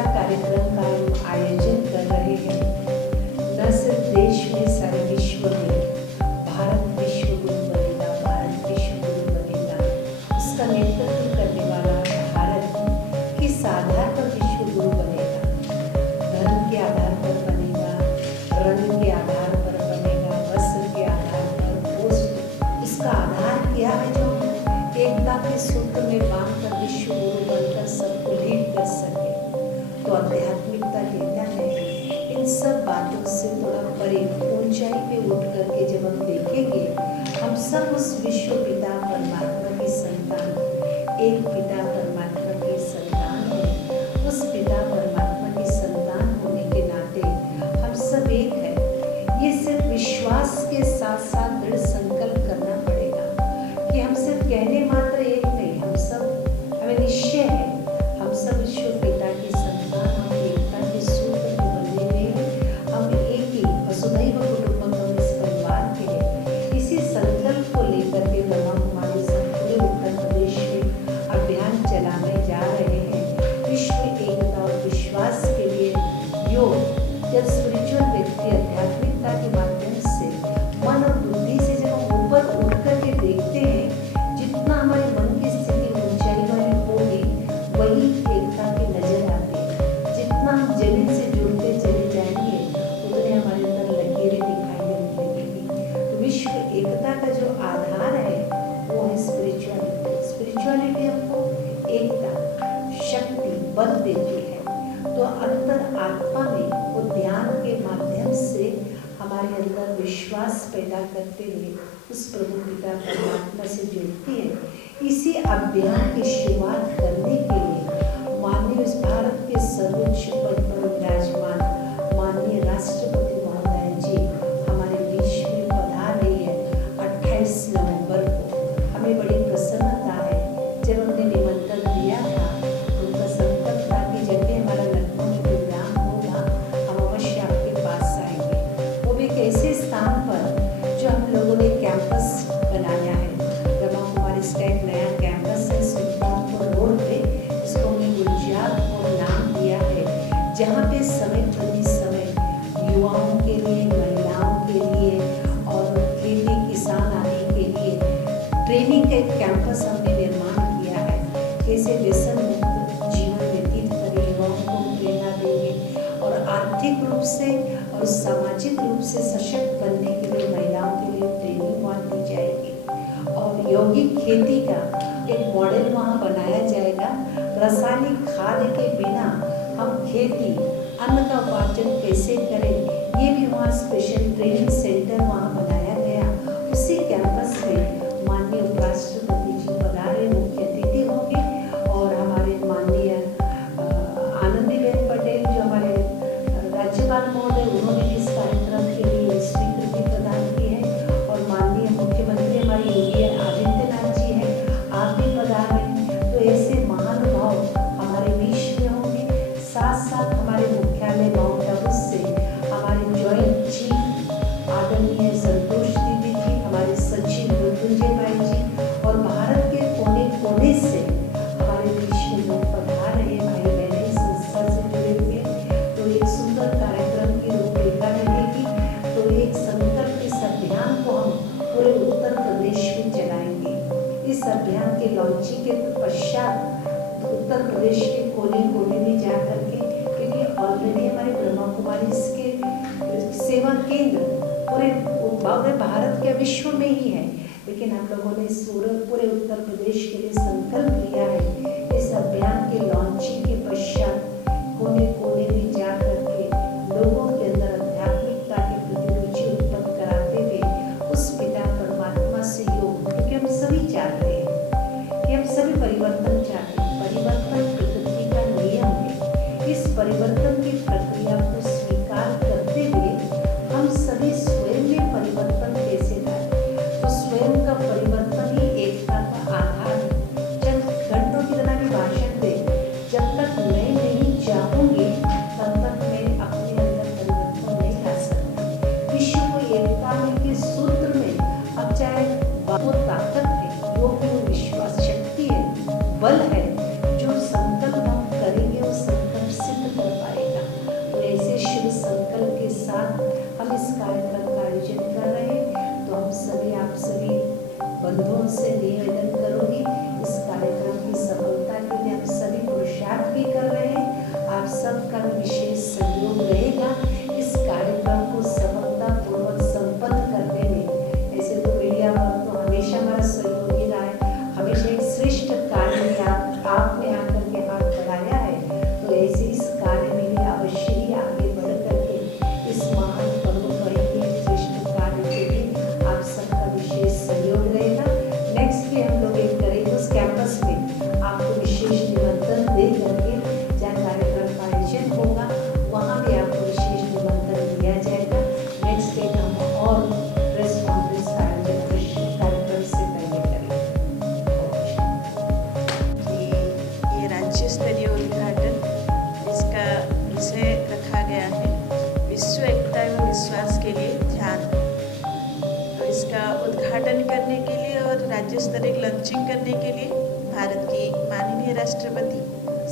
ऐसा कार्यक्रम का हम आयोजन कर रहे हैं, न सिर्फ देश में, सारे विश्व में। भारत विश्व गुरु बनेगा, भारत विश्व गुरु बनेगा। उसका नेतृत्व करने वाला भारत किस आधार पर विश्व गुरु बनेगा? धर्म के आधार पर बनेगा, रंग के आधार पर बनेगा, वस्त्र के आधार पर, पोस्ट। इसका आधार क्या है? जो एकता के सूत्र में बांधकर विश्व गुरु बनकर सबको लीड कर सके। तो आध्यात्मिकता लेता है। इन सब बातों से थोड़ा परे ऊंचाई पे उठ करके जब हम देखेंगे, हम सब उस विश्व पिता परमात्मा की संतान, एक पिता परमात्मा की संतान है। उस पिता परमात्मा की संतान होने के नाते हम सब एक है। ये सिर्फ विश्वास के साथ साथ दृढ़ संकल्प करना पड़ेगा कि हम सिर्फ कहने मात्र एक नहीं, हम सब, हमें निश्चय है हम सब विश्व पिता की संतान, हम एकता के सूत्र में बंधे हुए हैं। हम एक ही वसुधैव कुटुंबकम इस परिवार के हैं। इसी संकल्प को लेकर के ब्रह्मा कुमारी सब पूरे उत्तर प्रदेश में अभियान चलाने जा रहे हैं। विश्व एकता और विश्वास के लिए योग। जब स्पिरिचुअल व्यक्ति आध्यात्मिकता के माध्यम से मन और बुद्धि से जब हम ऊपर उठ करके देखते हैं, जितना हमारे मन की स्थिति ऊंचाई वाली होगी, वही एकता की नजर आती है। जितना हम जमीन से जुड़ते चले जाएंगे, उतने हमारे अंदर लकीरें दिखाई देने लगेंगी। तो विश्व एकता का जो आधार है वो है स्पिरिचुअलिटी। स्पिरिचुअलिटी हमको एकता, शक्ति, बल देती है। तो अंतर आत्मा में वो ध्यान के माध्यम से हमारे अंदर विश्वास पैदा करते हुए उस प्रभु पिता परमात्मा से जुड़ती है। इसी अभियान की शुरुआत करने के लिए माननीय भारत के सर्वोच्च पद पर विराजमान माननीय राष्ट्रपति महोदय जी हमारे बीच में पधार रही है 28 नवंबर को। हमें बड़ी प्रसन्नता है। जब हमने निमंत्रण दिया था, उनका संकल्प था कि जब भी हमारा लखनऊ में प्रोग्राम होगा, हम अवश्य आपके पास आएंगे। वो भी एक ऐसे स्थान पर जो हम लोगों ने कैंपस बनाया है। ब्रह्मा कुमारी इसका एक नया कैंपस है सुल्तानपुर रोड पे, इसको हमने गुलजार और नाम दिया है, जहाँ पे समय प्रति समय युवाओं के लिए, महिलाओं के लिए और खेती किसान आदि के लिए ट्रेनिंग का एक कैंपस हमने निर्माण किया है। कैसे व्यसन मुक्त जीवन व्यतीत करें, युवाओं को प्रेरणा देंगे और आर्थिक रूप से और सामाजिक रूप से सशक्त बनने के लिए महिलाओं के लिए ट्रेनिंग वहाँ दी जाएगी। और यौगिक खेती का एक मॉडल वहाँ बनाया जाएगा। रासायनिक खाद के बिना हम खेती, अन्न का उपार्जन कैसे करें, ये भी वहाँ स्पेशल ट्रेनिंग सेंटर वहाँ बनाया गया। उसी कैंपस में माननीय उपराष्ट्रपति जी पधारे, मुख्य अतिथि होंगे और हमारे माननीय आनंदीबेन पटेल जो हमारे राज्यपाल महोदय, उन्होंने भी इस कार्यक्रम के लिए स्वीकृति प्रदान की है। और माननीय मुख्यमंत्री हमारे योगी आदित्यनाथ जी हैं, आप भी पधारें। तो ऐसे महानुभाव हमारे बीच में होंगे। साथ साथ हमारे मुख्यालय माउंट आबू से हमारे जॉइंट चीफ आदरणीय संतोष दीदी जी, हमारे सचिव मृत्युंजय भाई जी और भारत के कोने कोने से हमारे बीच में लोग पधार रहे भाई बहन इस संस्था से जुड़े हुए। तो एक सुंदर कार्यक्रम की रूपरेखा रहेगी। तो एक संकल्प, इस अभियान को हम पूरे उत्तर प्रदेश में चलाएंगे। इस अभियान के लॉन्चिंग के पश्चात उत्तर प्रदेश के कोने कोने में जा करके, क्योंकि ऑलरेडी हमारे ब्रह्मा कुमारी इसके सेवा केंद्र पूरे भारत के विश्व में ही है, लेकिन हम लोगों ने पूरे उत्तर प्रदेश के लिए संकल्प लिया है। इस अभियान के लॉन्चिंग के पश्चात कोने कोने में जा करके लोगों के अंदर आध्यात्मिकता के प्रति रुचि उत्पन्न कराते हुए उस पिता परमात्मा से योग, क्योंकि हम सभी चाहते हैं कि हम सभी परिवर्तन चाहते हैं। परिवर्तन प्रकृति का नियम है। इस परिवर्तन की प्रक्रिया को स्वीकार करते हुए हम सभी स्वयं में परिवर्तन कैसे लाएं? तो स्वयं का परिवर्तन ही एकता का आधार है। जब घंटों की तरह भी भाषण दे, जब तक मैं नहीं चाहूंगी तब तक मैं अपने अंदर परिवर्तन नहीं ला सकती। विश्व को एकता में के सूत्र में अब चाहे वो ताकत है, वो विश्वास शक्ति है, बल है, जो संकल्प हम करेंगे वो संकल्प सिद्ध राज्य स्तरीय लॉन्चिंग करने के लिए भारत की माननीय राष्ट्रपति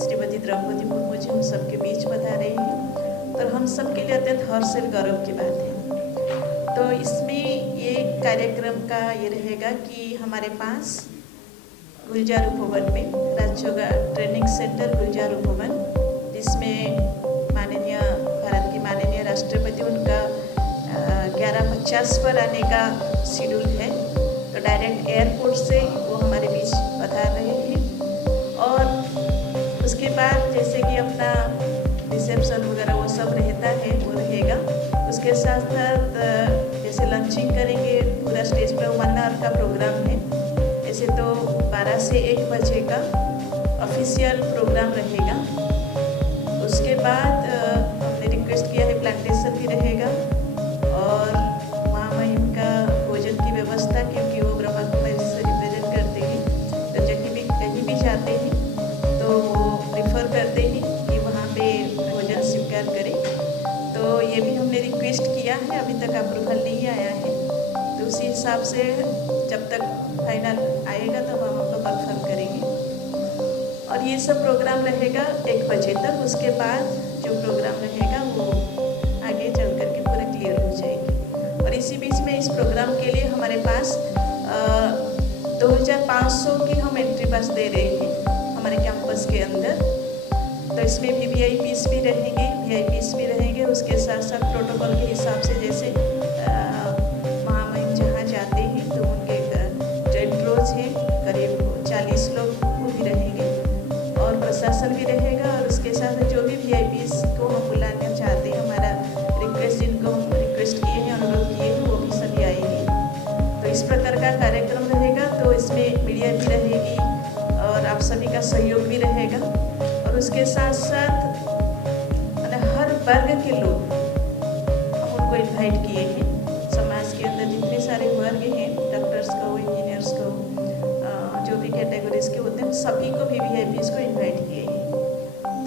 श्रीमती द्रौपदी मुर्मू जी हम सबके बीच बता रही हैं, तो हम सबके लिए अत्यंत हर्ष और गौरव की बात है। तो इसमें ये कार्यक्रम का ये रहेगा कि हमारे पास गुलजार उपवन में राज्योगा ट्रेनिंग सेंटर गुलजार उपवन, जिसमें भारत की माननीय राष्ट्रपति उनका 11:50 पर आने का शेड्यूल है, तो डायरेक्ट एयरपोर्ट से वो हमारे बीच बता रहे हैं। और उसके बाद जैसे कि अपना रिसेप्शन वगैरह वो सब रहता है वो रहेगा। उसके साथ साथ जैसे लंचिंग करेंगे, पूरा स्टेज पर 1 आवर का प्रोग्राम है। ऐसे तो 12 से 1 बजे का ऑफिशियल प्रोग्राम रहेगा। उसके बाद हमने रिक्वेस्ट किया है प्लांटेशन भी रहेगा और महामहिम का भोजन की व्यवस्था, क्योंकि वो ब्रह्मा कुमारी से रिप्रेजेंट करते हैं, तो कहीं भी जाते हैं तो वो प्रेफर करते हैं कि वहाँ पे भोजन स्वीकार करें। तो ये भी हमने रिक्वेस्ट किया है, अभी तक अप्रूवल नहीं आया है, तो उसी हिसाब से जब तक फाइनल आएगा तब हम आपको कंफर्म करेंगे। और ये सब प्रोग्राम रहेगा 1 बजे तक। उसके बाद जो प्रोग्राम रहेगा वो आगे चल कर के पूरा क्लियर हो जाएगी। और इसी बीच में इस प्रोग्राम के लिए हमारे पास 2500 की हम एंट्री पास दे रहे हैं हमारे कैंपस के अंदर। तो इसमें भी वीआईपीस भी रहेंगे। उसके साथ साथ प्रोटोकॉल के हिसाब से जैसे महामहिम जहाँ जाते हैं तो उनके ट्रेन रोज हैं, करीब 40 लोग वो भी रहेंगे और प्रशासन भी रहेगा। और उसके साथ जो भी वीआईपीस को हम बुलाना चाहते हैं, हमारा जिनको हम रिक्वेस्ट किए हैं, अनुरोध किए हैं, वो भी सभी आएंगे। तो इस प्रकार का कार्यक्रम रहेगा। तो इसमें मीडिया भी रहेगी और आप सभी का सहयोग भी रहेगा। और उसके साथ साथ हर वर्ग के लोग हम उनको इन्वाइट किए हैं। समाज के अंदर जितने सारे वर्ग हैं, डॉक्टर्स को, इंजीनियर्स को, जो भी कैटेगरीज के होते हैं, सभी को भी वीआईपीस को इन्वाइट किए हैं।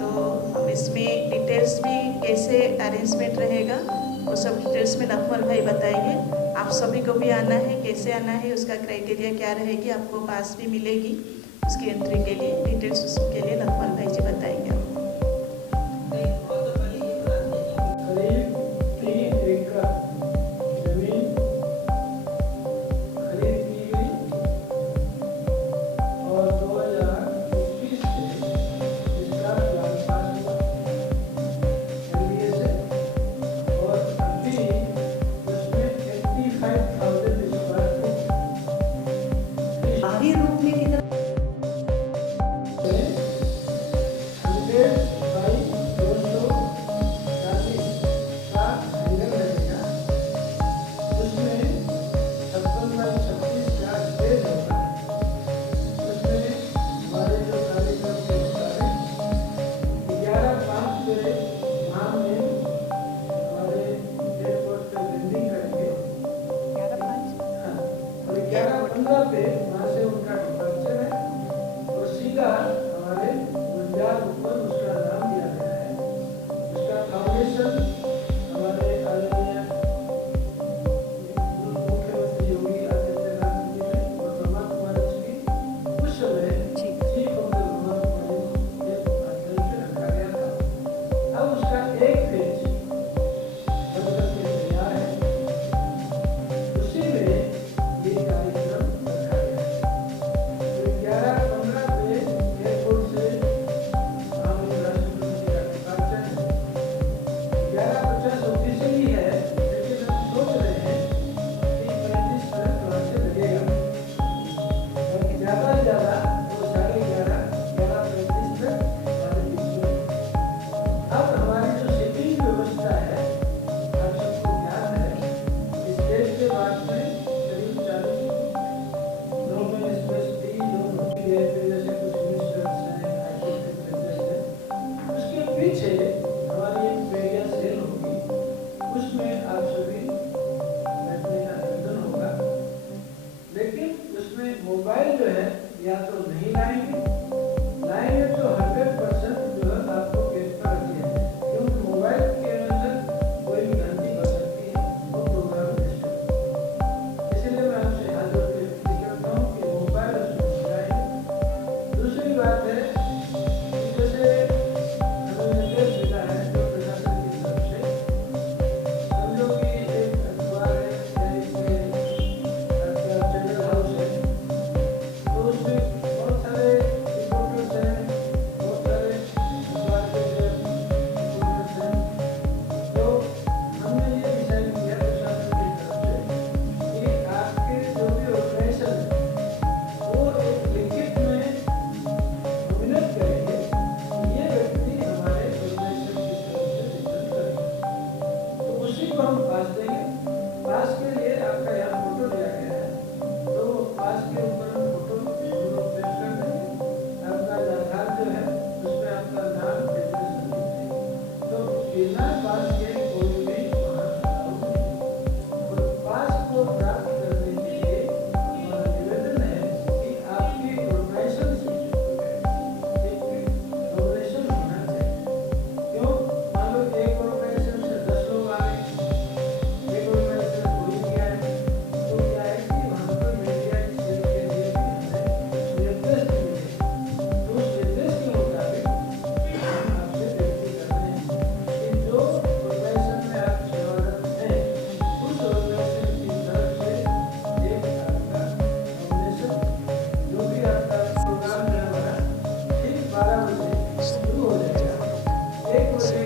तो हम इसमें डिटेल्स भी कैसे अरेंजमेंट रहेगा वो सब डिटेल्स में लखमल भाई बताएंगे। आप सभी को भी आना है, कैसे आना है, उसका क्राइटेरिया क्या रहेगी, आपको पास भी मिलेगी उसकी एंट्री के लिए। डिटेल्स उसके लिए लखमल भाई जी बताएंगे। बाहरी रूप में कितना पे वहाँ से उनका डिपार्चर है और सीधा हमारे गुलजार ऊपर उसका नाम दिया गया है। उसका फाउंडेशन हमारे आदरणीय मुख्यमंत्री योगी आदित्यनाथ जी ने और ब्रह्मा कुमारी जी उस समय chief of the Brahma Kumari के माध्यम से रखा गया था। अब उसका एक पेज बनकर के तैयार है, उसी में ये कार्यक्रम रखा गया है। तो 11:15 पे एयरपोर्ट से हमारे राष्ट्रपति का डिपार्चर है। 11:50 ऑफिशियली है, लेकिन हम सोच रहे हैं कि 35 मिनट वहाँ से लगेगा, और ज़्यादा से ज़्यादा तो 11:30 11:35 तक हमारे बीच में। अब हमारी जो सीटिंग व्यवस्था है, आप सबको ज्ञान है, इस देश के बाद में करीब 40 लोग में स्पेस 3 लोग होती है, फिर जैसे कुछ मिनिस्टर्स हैं, हाईकोर्ट के जजेस हैं। उसके पीछे हमारी एक मीडिया सेल होगी, उसमें आप सभी बैठने का निवेदन होगा, लेकिन उसमें मोबाइल जो है या तो नहीं लाएंगे तो 100% जो है आपको केस पर रखी है, क्योंकि मोबाइल के अंदर कोई भी गलती कर सकती है, वो प्रोग्राम डिस्टर्ब। इसलिए मैं आपसे हाथ जोड़ के विनती करता हूँ कि एक